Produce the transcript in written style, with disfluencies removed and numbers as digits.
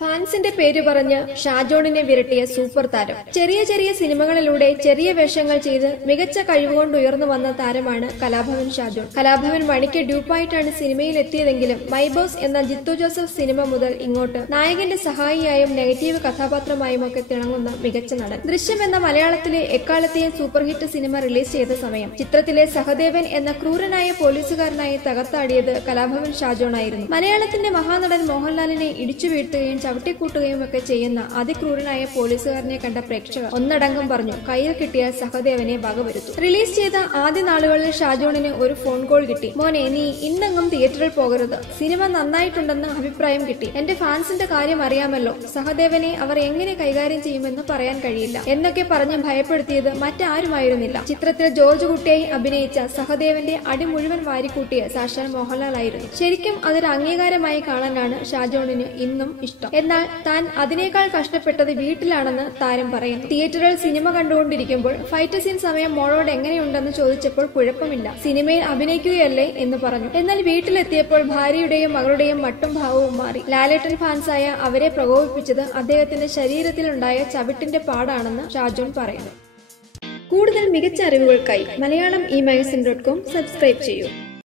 ഫാൻസിന്റെ പേര് പറഞ്ഞ് ഷാജോണിനെ വിരട്ടിയ സൂപ്പർ താരം. ചെറിയ ചെറിയ സിനിമകളിലൂടെ ചെറിയ വേഷങ്ങൾ ചെയ്ത് മികച്ച കഴിവുകൊണ്ട് ഉയർന്നു വന്ന താരമാണ് കലാഭവൻ ഷാജോൺ. കലാഭവൻ മണിക്ക് ഡ്യൂപ്പായിട്ടാണ് സിനിമയിൽ എത്തിയതെങ്കിലും മൈ ബോസ് എന്ന ജിത്തു ജോസഫ് സിനിമ മുതൽ ഇങ്ങോട്ട് നായകന്റെ സഹായിയായും നെഗറ്റീവ് കഥാപാത്രമായുമൊക്കെ തിളങ്ങുന്ന മികച്ച നടൻ. ദൃശ്യം എന്ന മലയാളത്തിലെ എക്കാലത്തെയും സൂപ്പർ ഹിറ്റ് സിനിമ റിലീസ് ചെയ്ത സമയം ചിത്രത്തിലെ സഹദേവൻ എന്ന ക്രൂരനായ പോലീസുകാരനായി തകർത്താടിയത് കലാഭവൻ ഷാജോൺ ആയിരുന്നു. മലയാളത്തിന്റെ മഹാനടൻ മോഹൻലാലിനെ ഇടിച്ചു വീഴ്ത്തുകയും ചവിട്ടിക്കൂട്ടുകയും ഒക്കെ ചെയ്യുന്ന അതിക്രൂരനായ പോലീസുകാരനെ കണ്ട പ്രേക്ഷകർ ഒന്നടങ്കം പറഞ്ഞു കയ്യിൽ കിട്ടിയ സഹദേവനെ വകവരുത്തു. റിലീസ് ചെയ്ത ആദ്യ നാളുകളിൽ ഷാജോണിന് ഒരു ഫോൺ കോൾ കിട്ടി. മോനെ, നീ ഇന്നെങ്ങും തിയേറ്ററിൽ പോകരുത്, സിനിമ നന്നായിട്ടുണ്ടെന്ന് അഭിപ്രായം കിട്ടി. എന്റെ ഫാൻസിന്റെ കാര്യം അറിയാമല്ലോ, സഹദേവനെ അവർ എങ്ങനെ കൈകാര്യം ചെയ്യുമെന്ന് പറയാൻ കഴിയില്ല എന്നൊക്കെ പറഞ്ഞ് ഭയപ്പെടുത്തിയത് മറ്റാരുമായിരുന്നില്ല. ചിത്രത്തിൽ ജോർജ് കുട്ടിയായി അഭിനയിച്ച സഹദേവന്റെ അടി മുഴുവൻ വാരിക്കൂട്ടിയ സാക്ഷാൽ മോഹൻലാൽ ആയിരുന്നു. ശരിക്കും അതൊരു അംഗീകാരമായി കാണാനാണ് ഷാജോണിന് ഇന്നും ഇഷ്ടം. എന്നാൽ താൻ അതിനേക്കാൾ കഷ്ടപ്പെട്ടത് വീട്ടിലാണെന്ന് താരം പറയുന്നു. തിയേറ്ററിൽ സിനിമ കണ്ടുകൊണ്ടിരിക്കുമ്പോൾ ഫൈറ്റ് സീൻ സമയം മോളോട് എങ്ങനെയുണ്ടെന്ന് ചോദിച്ചപ്പോൾ കുഴപ്പമില്ല, സിനിമയിൽ അഭിനയിക്കുകയല്ലേ എന്ന് പറഞ്ഞു. എന്നാൽ വീട്ടിലെത്തിയപ്പോൾ ഭാര്യയുടെയും മകളുടെയും മട്ടും ഭാവവും മാറി. ലാലേട്ടൻ ഫാൻസായ അവരെ പ്രകോപിപ്പിച്ചത് അദ്ദേഹത്തിന്റെ ശരീരത്തിലുണ്ടായ ചവിട്ടിന്റെ പാടാണെന്ന് ഷാജോൺ പറയുന്നു. കൂടുതൽ മികച്ച അറിവുകൾക്കായി മലയാളം e-magazine.com സബ്സ്ക്രൈബ് ചെയ്യൂ.